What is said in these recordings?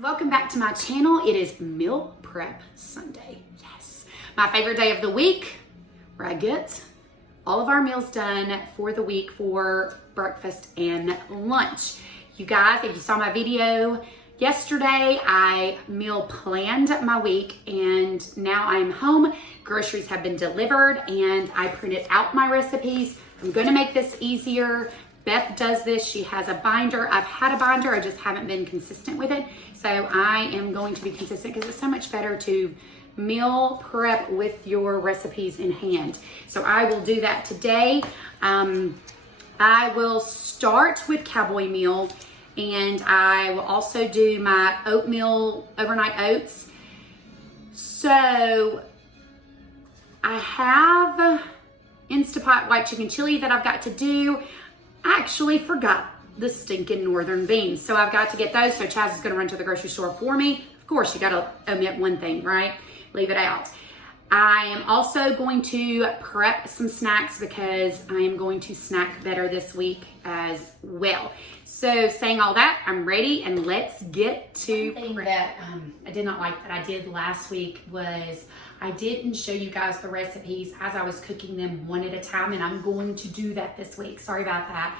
Welcome back to my channel. It is Meal Prep Sunday. Yes, my favorite day of the week where I get all of our meals done for the week for breakfast and lunch. You guys, if you saw my video yesterday, I meal planned my week and now I'm home. Groceries have been delivered and I printed out my recipes. I'm going to make this easier. Beth does this. She has a binder. I've had a binder. I just haven't been consistent with it. So I am going to be consistent because it's so much better to meal prep with your recipes in hand. So I will do that today. I will start with Cowboy Meal and I will also do my oatmeal, overnight oats. So I have Instapot white chicken chili that I've got to do. I actually forgot the stinking northern beans. So I've got to get those. So Chaz is going to run to the grocery store for me. Of course, you got to omit one thing, right? Leave it out. I am also going to prep some snacks because I am going to snack better this week as well. So saying all that, I'm ready and let's get to one thing that I did not like that I did last week was I didn't show you guys the recipes as I was cooking them one at a time, and I'm going to do that this week. Sorry about that.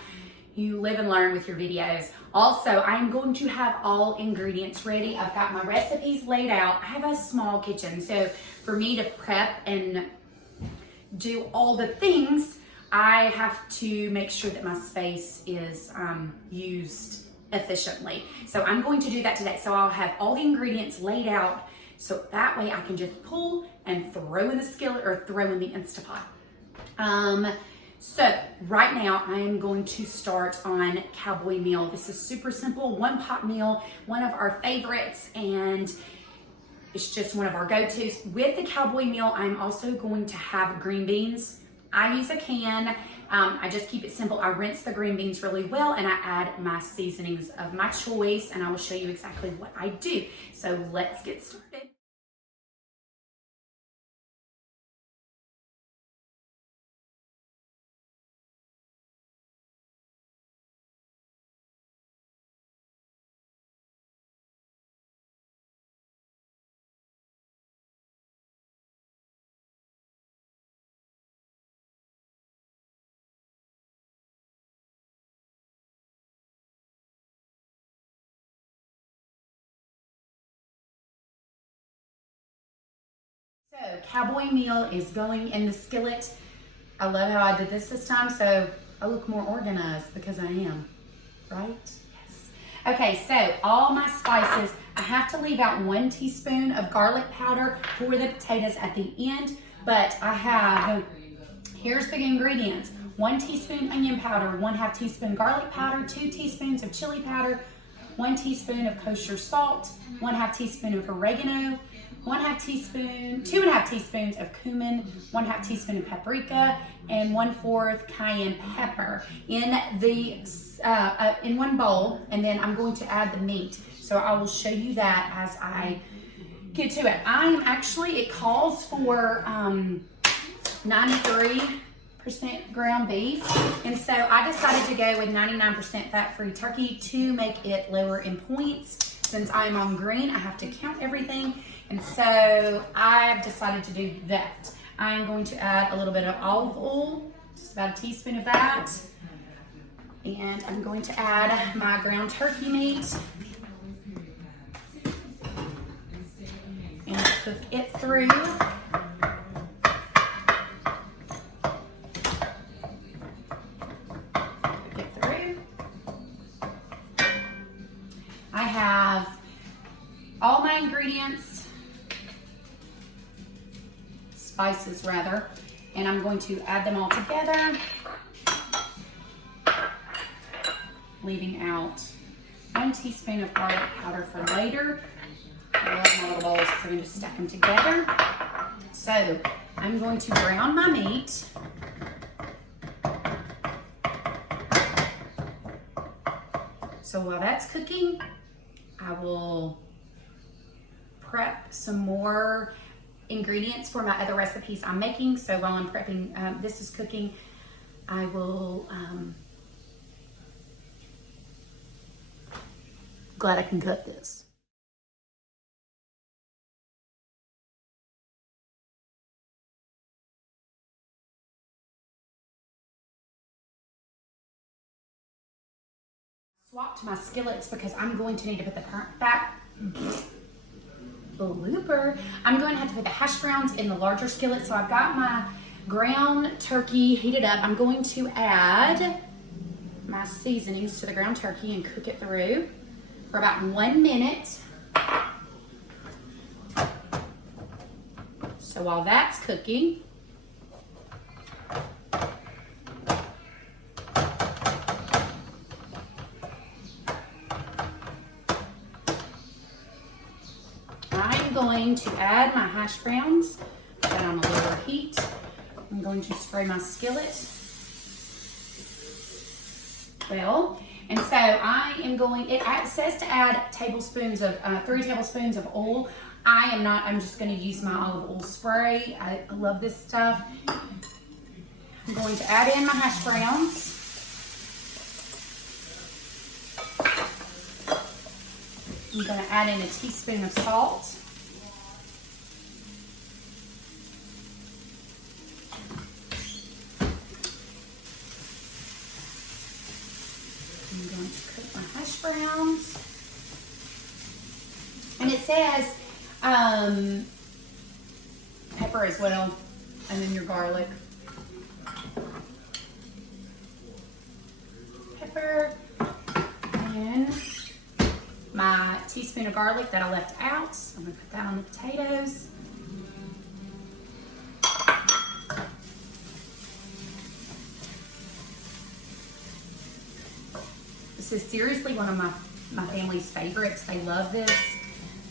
You live and learn with your videos. Also, I'm going to have all ingredients ready. I've got my recipes laid out. I have a small kitchen, so for me to prep and do all the things, I have to make sure that my space is used efficiently. So I'm going to do that today. So I'll have all the ingredients laid out so that way I can just pull and throw in the skillet or throw in the Instapot. So right now I am going to start on Cowboy Meal. This is super simple, one pot meal, one of our favorites, and it's just one of our go-tos. With the Cowboy Meal, I'm also going to have green beans. I use a can. I just keep it simple. I rinse the green beans really well and I add my seasonings of my choice, and I will show you exactly what I do. So let's get started. So Cowboy Meal is going in the skillet. I love how I did this time, so I look more organized because I am, right? Yes. Okay, so all my spices, I have to leave out 1 teaspoon of garlic powder for the potatoes at the end, but I have, here's the ingredients: 1 teaspoon onion powder, 1/2 teaspoon garlic powder, 2 teaspoons of chili powder, 1 teaspoon of kosher salt, 1/2 teaspoon of oregano, 1/2 teaspoon, 2.5 teaspoons of cumin, 1/2 teaspoon of paprika, and 1/4 cayenne pepper in the in one bowl. And then I'm going to add the meat. So I will show you that as I get to it. I'm actually, it calls for 93% ground beef, and so I decided to go with 99% fat-free turkey to make it lower in points. Since I'm on green, I have to count everything. And so I've decided to do that. I'm going to add a little bit of olive oil, just about a teaspoon of that. And I'm going to add my ground turkey meat and cook it through. Cook it through. I have all my ingredients, spices rather, and I'm going to add them all together, leaving out 1 teaspoon of garlic powder for later. I love my little bowls because I can just stack them together. So I'm going to brown my meat. So while that's cooking, I will prep some more ingredients for my other recipes I'm making. So while I'm prepping, this is cooking, I will, glad I can cut this. swapped my skillets because I'm going to need to put the fat blooper. I'm going to have to put the hash browns in the larger skillet. So I've got my ground turkey heated up. I'm going to add my seasonings to the ground turkey and cook it through for about 1 minute. So while that's cooking, I'm going to add my hash browns, put that on a lower heat. I'm going to spray my skillet well. And so I am going, it says to add tablespoons of, 3 tablespoons of oil. I am not, I'm just going to use my olive oil spray. I love this stuff. I'm going to add in my hash browns. I'm going to add in a teaspoon of salt. I'm going to cook my hash browns. And it says pepper as well, and then your garlic. Pepper, and my teaspoon of garlic that I left out. I'm gonna put that on the potatoes. This is seriously one of my family's favorites. They love this.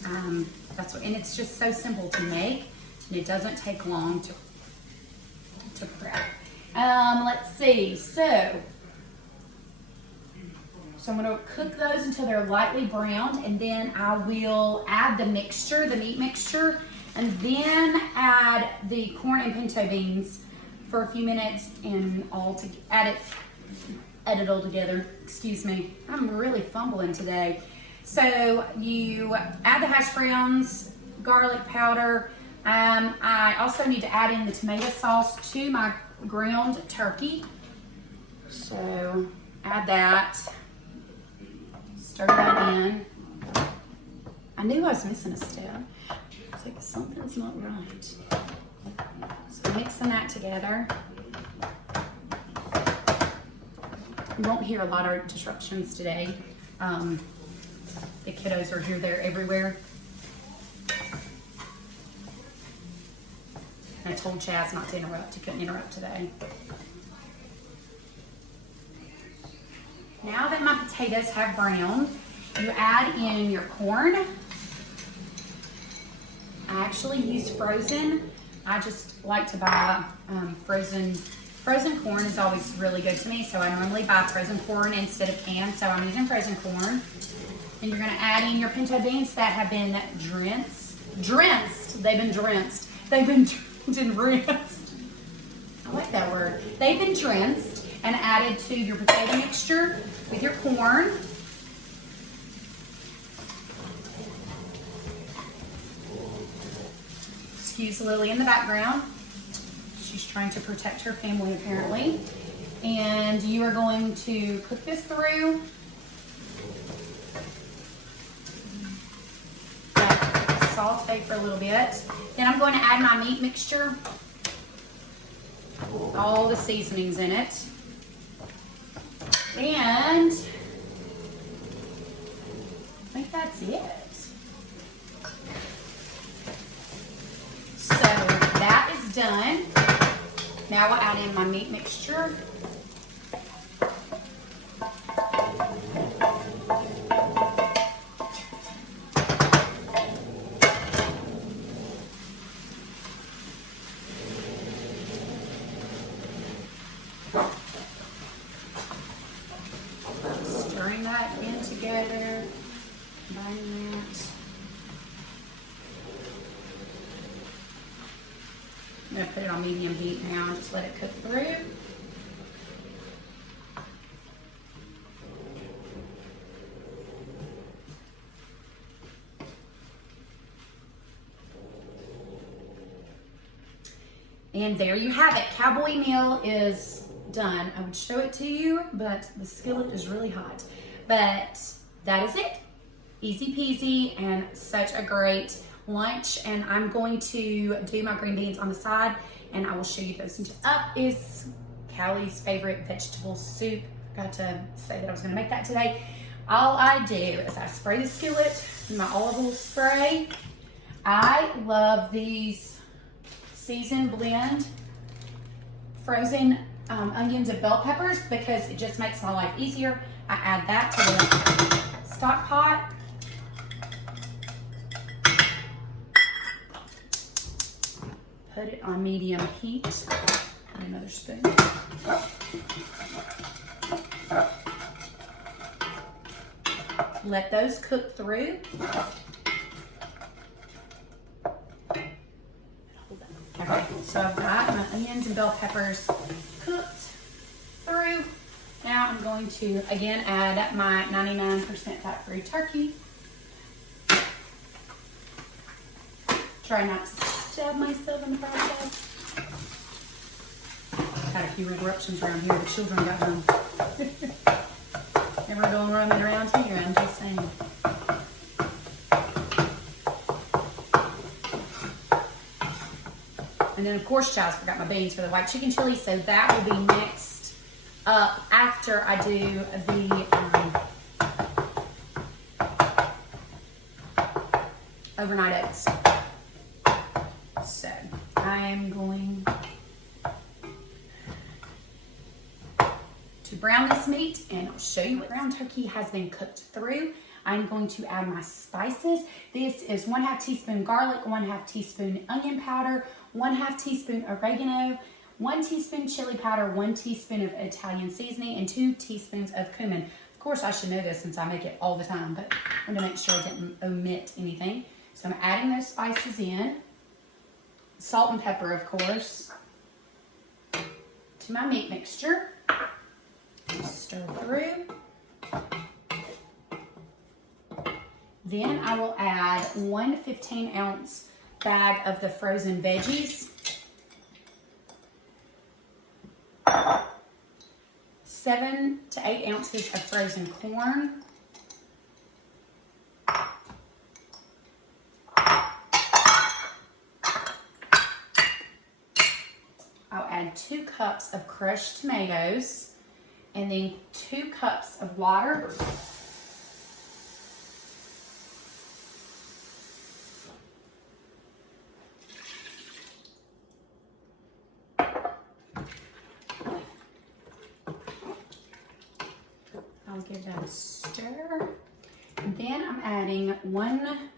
And it's just so simple to make, and it doesn't take long to prep. Let's see. So I'm going to cook those until they're lightly browned, and then I will add the mixture, the meat mixture, and then add the corn and pinto beans for a few minutes, and add it all together. Excuse me, I'm really fumbling today. So you add the hash browns, garlic powder. I also need to add in the tomato sauce to my ground turkey. So add that, stir that in. I knew I was missing a step. It's like something's not right. So mixing that together. You won't hear a lot of disruptions today. The kiddos are here, there, everywhere. And I told Chaz not to interrupt. He couldn't interrupt today. Now that my potatoes have browned, you add in your corn. I actually use frozen. I just like to buy frozen. Frozen corn is always really good to me, so I normally buy frozen corn instead of canned, so I'm using frozen corn. And you're gonna add in your pinto beans that have been drenched. They've been drenched. They've been drenched. I like that word. They've been drenched and added to your potato mixture with your corn. Excuse Lily in the background. She's trying to protect her family apparently. And you are going to cook this through. Saute for a little bit. Then I'm going to add my meat mixture. All the seasonings in it. And I think that's it. So that is done. Now I'll add in my meat mixture. Stirring that in together, combining that. I'm going to put it on medium heat now and just let it cook through. And there you have it. Cowboy Meal is done. I would show it to you, but the skillet is really hot. But that is it. Easy peasy and such a great lunch. And I'm going to do my green beans on the side and I will show you those. Up is Callie's favorite vegetable soup. Got to say that I was gonna make that today. All I do is I spray the skillet with my olive oil spray. I love these seasoned blend frozen onions and bell peppers because it just makes my life easier. I add that to the stock pot. Put it on medium heat. Add another spoon. Let those cook through. Okay, so I've got my onions and bell peppers cooked through. Now I'm going to, again, add my 99% fat-free turkey. Try not to stab myself in the process. Had a few interruptions around here. The children got home. Never going roaming around here, I'm just saying. And then, of course, child, forgot my beans for the white chicken chili, so that will be next up after I do the overnight oats. So, I'm going to brown this meat and I'll show you what ground turkey has been cooked through. I'm going to add my spices. This is 1/2 teaspoon garlic, 1/2 teaspoon onion powder, 1/2 teaspoon oregano, 1 teaspoon chili powder, 1 teaspoon of Italian seasoning, and 2 teaspoons of cumin. Of course, I should know this since I make it all the time, but I want to make sure I didn't omit anything. So I'm adding those spices in. Salt and pepper, of course, to my meat mixture. Stir through. Then I will add 1 15-ounce bag of the frozen veggies, 7 to 8 ounces of frozen corn, I'll add 2 cups of crushed tomatoes, and then 2 cups of water. I'll give that a stir. And then I'm adding 1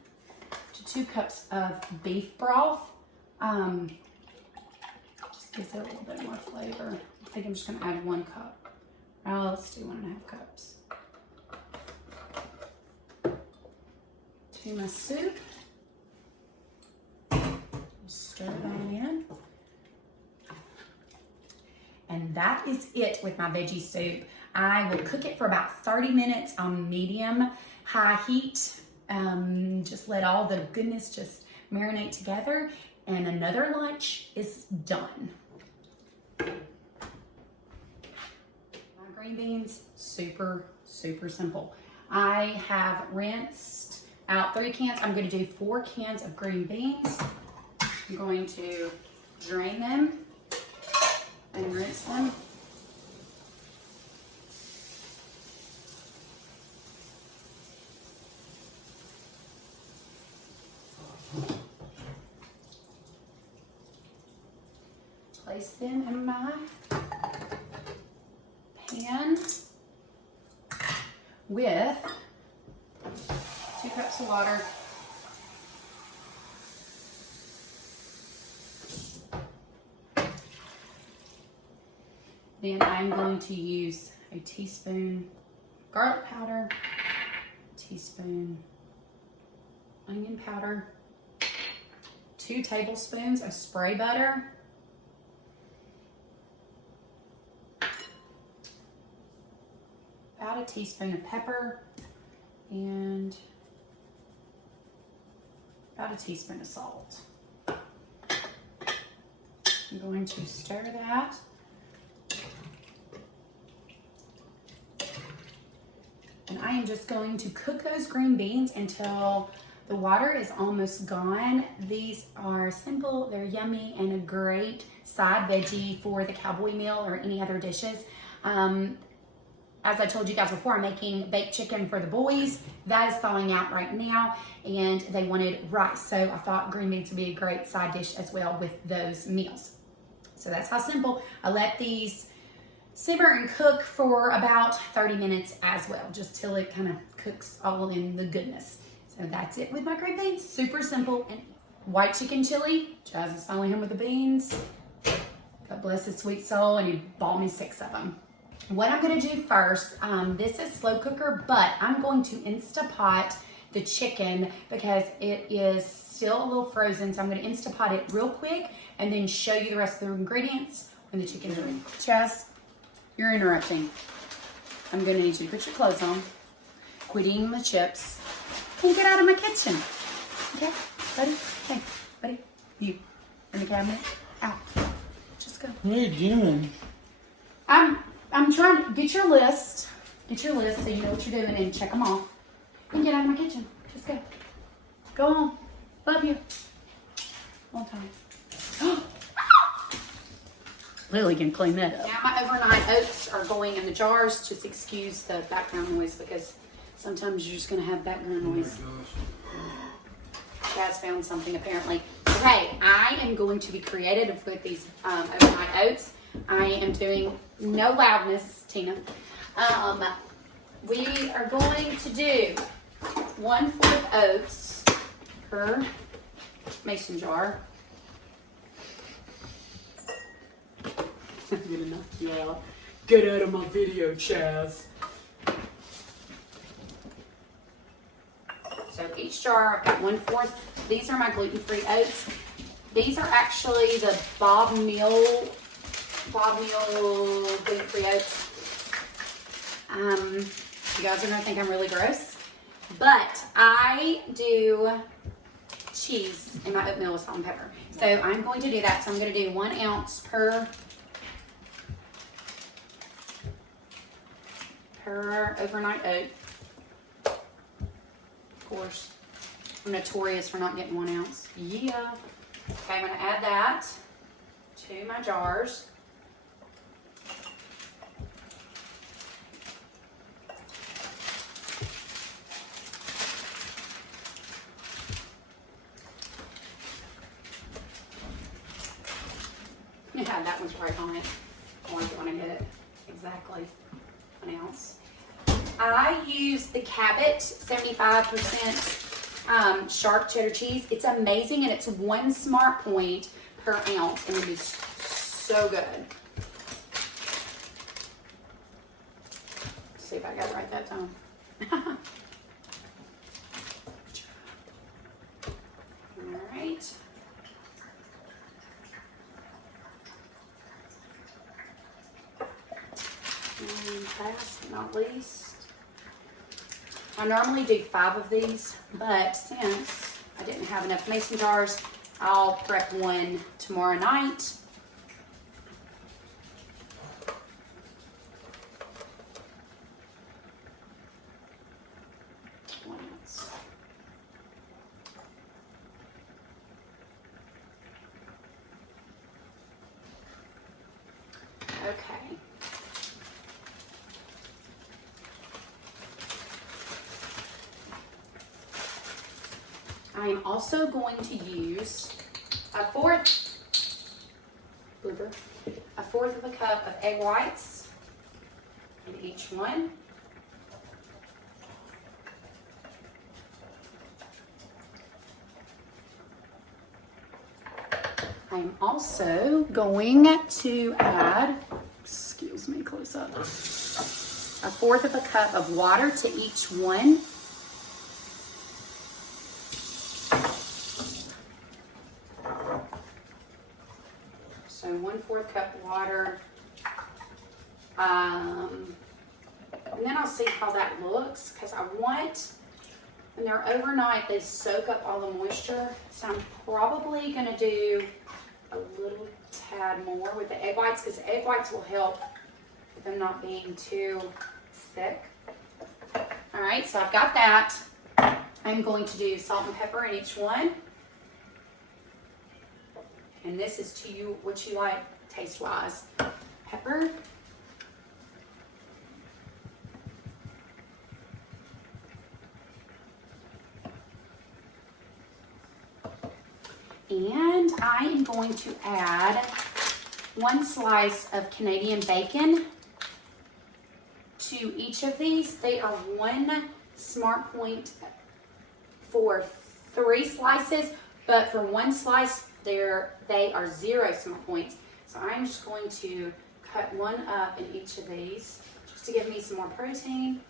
to 2 cups of beef broth. Just gives it a little bit more flavor. I think I'm just gonna add 1 cup. Oh, let's do 1.5 cups. To my soup. Stir that in. And that is it with my veggie soup. I will cook it for about 30 minutes on medium high heat. Just let all the goodness just marinate together, and another lunch is done. My green beans, super simple. I have rinsed out 3 cans. I'm going to do 4 cans of green beans. I'm going to drain them and rinse them. Place them in my pan with 2 cups of water. Then I'm going to use a teaspoon garlic powder, teaspoon onion powder, 2 tablespoons of spray butter, about a teaspoon of pepper, and about a teaspoon of salt. I'm going to stir that. And I am just going to cook those green beans until the water is almost gone. These are simple, they're yummy, and a great side veggie for the Cowboy Meal or any other dishes. As I told you guys before, I'm making baked chicken for the boys. That is thawing out right now, and they wanted rice. So I thought green beans would be a great side dish as well with those meals. So that's how simple. I let these simmer and cook for about 30 minutes as well, just till it kind of cooks all in the goodness. So that's it with my green beans. Super simple. And white chicken chili. Chaz is finally home with the beans. God bless his sweet soul, and he bought me 6 of them. What I'm gonna do first, this is slow cooker, but I'm going to Instapot the chicken because it is still a little frozen. So I'm gonna Instapot it real quick and then show you the rest of the ingredients when the chicken's ready. Chaz, you're interrupting. I'm gonna need you to put your clothes on, quit eating my chips, and get out of my kitchen. Okay, buddy? Hey, buddy, you in the cabinet? Out. Just go. What are you doing? I'm trying to get your list. Get your list so you know what you're doing and check them off. And get out of my kitchen. Just go. Go on. Love you. All time. Lily can clean that up. Now my overnight oats are going in the jars. Just excuse the background noise because sometimes you're just going to have background noise. Chaz found something apparently. Okay, I am going to be creative with these overnight oats. I am doing no loudness, Tina. We are going to do 1/4 oats per mason jar. I'm gonna knock you out. Get out of my video, Chaz. So each jar, I've got 1/4. These are my gluten-free oats. These are actually the Bob Meal gluten-free oats. You guys are gonna think I'm really gross, but I do cheese in my oatmeal with salt and pepper. So I'm going to do that. So I'm gonna do 1 ounce per overnight oat. Of course, I'm notorious for not getting 1 ounce. Yeah. Okay, I'm gonna add that to my jars. Yeah, that one's right on it. Or you want to get it exactly 1 ounce. I use the Cabot 75% sharp cheddar cheese. It's amazing, and it's 1 smart point per ounce, and it is so good. Let's see if I got it right that time. All right. And last but not least, I normally do 5 of these, but since I didn't have enough mason jars, I'll prep 1 tomorrow night. Okay. I am also going to use a fourth of a cup of egg whites in each one. I'm also going to add, excuse me, close up, 1/4 of a cup of water to each one. So 1/4 cup water. And then I'll see how that looks, because I want, when they're overnight, they soak up all the moisture. So I'm probably going to do a little tad more with the egg whites, because the egg whites will help with them not being too thick. right, so I've got that. I'm going to do salt and pepper in each one. And this is to you, what you like taste-wise. Pepper. And I am going to add 1 slice of Canadian bacon to each of these. They are 1 smart point for 3 slices, but for 1 slice, they are 0 smart points. So I'm just going to cut 1 up in each of these just to give me some more protein.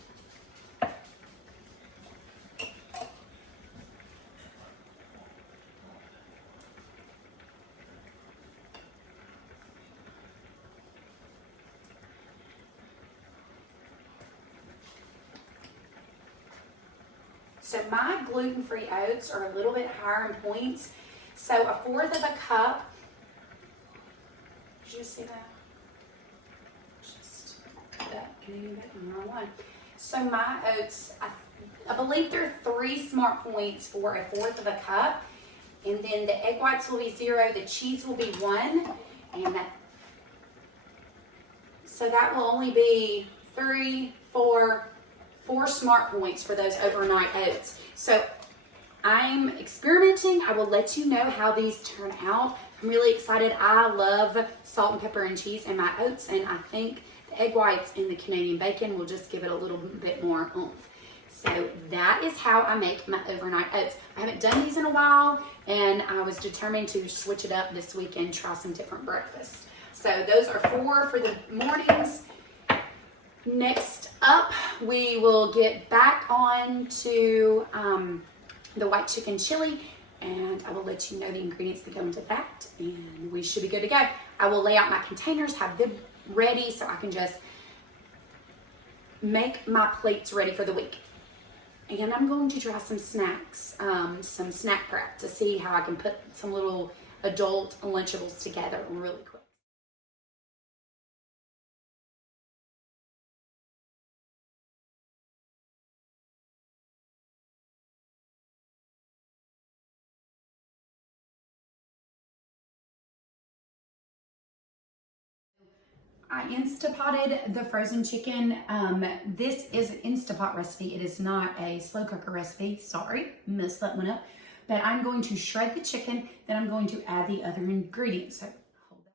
So my gluten-free oats are a little bit higher in points. So 1/4 of a cup. Did you see that? Just that Canadian bacon, wrong one. So my oats, I believe they're 3 smart points for 1/4 of a cup. And then the egg whites will be 0, the cheese will be 1, and so that will only be 3, 4 smart points for those overnight oats. So I'm experimenting. I will let you know how these turn out. I'm really excited. I love salt and pepper and cheese in my oats, and I think the egg whites and the Canadian bacon will just give it a little bit more oomph. So that is how I make my overnight oats. I haven't done these in a while, and I was determined to switch it up this week and try some different breakfasts. So those are 4 for the mornings. Next up, we will get back on to the white chicken chili, and I will let you know the ingredients that go into that, and we should be good to go. I will lay out my containers, have them ready so I can just make my plates ready for the week. And I'm going to try some snacks, some snack prep to see how I can put some little adult Lunchables together really quick. I Instapotted the frozen chicken. This is an Instapot recipe. It is not a slow cooker recipe. Sorry, messed that one up. But I'm going to shred the chicken, then I'm going to add the other ingredients. So hold that.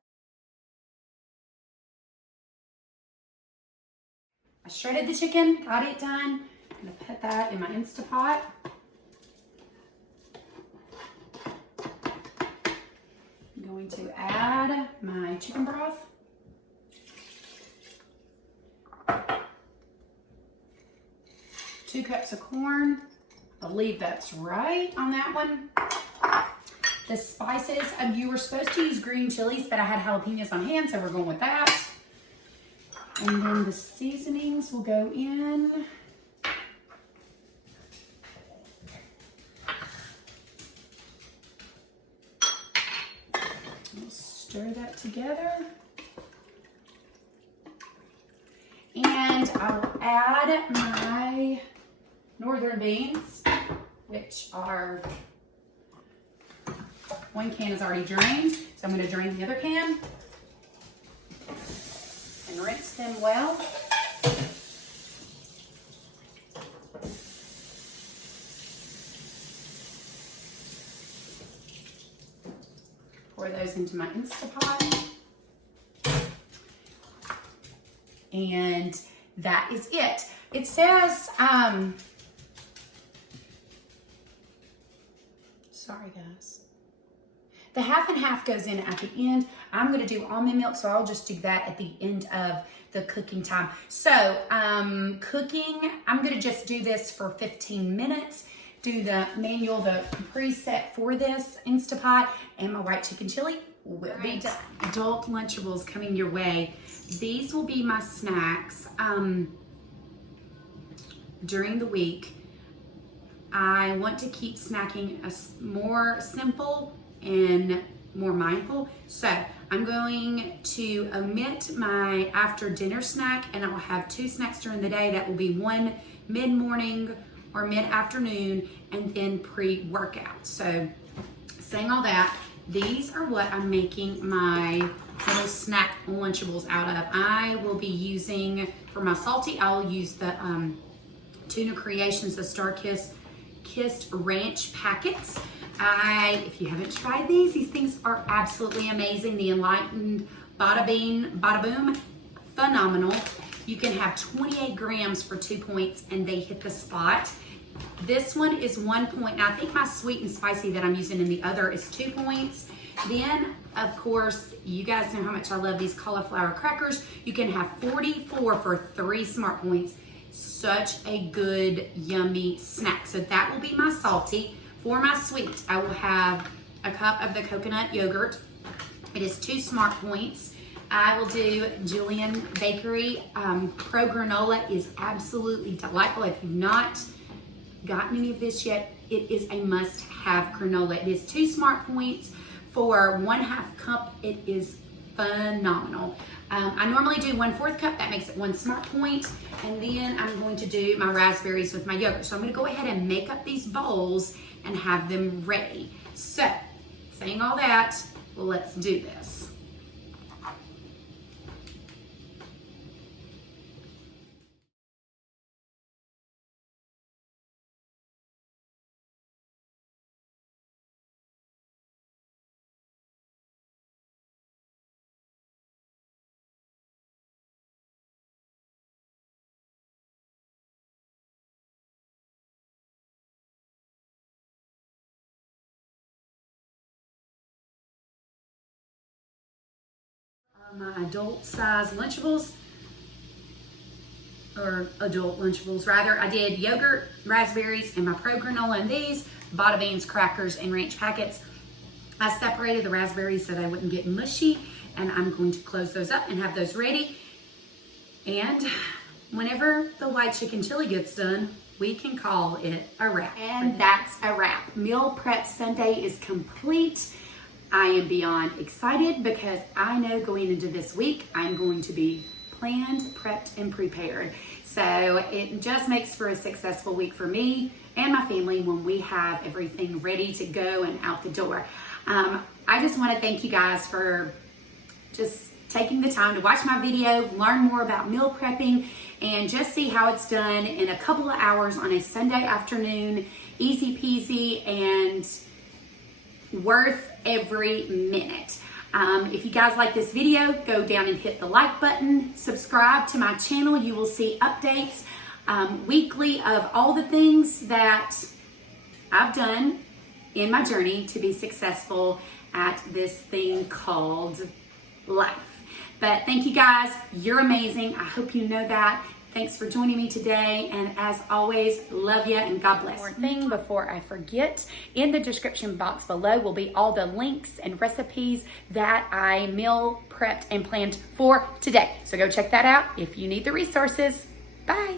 I shredded the chicken, got it done. I'm gonna put that in my Instapot. I'm going to add my chicken broth. 2 cups of corn. I believe that's right on that one. The spices, you were supposed to use green chilies, but I had jalapenos on hand, so we're going with that. And then the seasonings will go in. We'll stir that together. And I'll add my northern beans, which are, 1 can is already drained, so I'm going to drain the other can and rinse them well. Pour those into my Instapot. And that is it. It says, sorry guys. The half and half goes in at the end. I'm going to do almond milk, so I'll just do that at the end of the cooking time. So, cooking, I'm going to just do this for 15 minutes. Do the manual, the preset for this Instapot, and my white chicken chili will be done. Adult Lunchables coming your way. These will be my snacks during the week. I want to keep snacking more simple and more mindful. So I'm going to omit my after dinner snack, and I will have 2 snacks during the day. That will be 1 mid-morning or mid-afternoon, and then pre-workout. So saying all that, these are what I'm making my little snack Lunchables out of. I will be using, for my salty, I'll use the Tuna Creations, the Kissed Ranch packets. If you haven't tried these things are absolutely amazing. The Enlightened Bada Boom, phenomenal. You can have 28 grams for 2 points and they hit the spot. This one is 1 point. Now I think my sweet and spicy that I'm using in the other is 2 points. Then, of course, you guys know how much I love these cauliflower crackers. You can have 44 for 3 smart points. Such a good, yummy snack. So that will be my salty. For my sweet, I will have a cup of the coconut yogurt. It is 2 smart points. I will do Julian Bakery Pro Granola. Is absolutely delightful. If you've not gotten any of this yet, it is a must-have granola. It is 2 smart points. For 1/2 cup, it is phenomenal. I normally do 1/4 cup, that makes it 1 smart point. And then I'm going to do my raspberries with my yogurt. So I'm gonna go ahead and make up these bowls and have them ready. So, saying all that, let's do this. My adult size Lunchables, or adult Lunchables rather, I did yogurt, raspberries, and my Pro Granola, and these Bada Beans, crackers, and ranch packets. I separated the raspberries so they wouldn't get mushy, and I'm going to close those up and have those ready. And whenever the white chicken chili gets done, we can call it a wrap. And that's a wrap. Meal prep Sunday is complete. I am beyond excited because I know going into this week, I'm going to be planned, prepped, and prepared. So it just makes for a successful week for me and my family when we have everything ready to go and out the door. I just want to thank you guys for just taking the time to watch my video, learn more about meal prepping, and just see how it's done in a couple of hours on a Sunday afternoon. Easy peasy and worth every minute. If you guys like this video, go down and hit the like button. Subscribe to my channel. You will see updates weekly of all the things that I've done in my journey to be successful at this thing called life. But thank you guys. You're amazing. I hope you know that. Thanks for joining me today, and as always, love you and God bless. One thing before I forget, in the description box below will be all the links and recipes that I meal prepped and planned for today. So go check that out if you need the resources. Bye.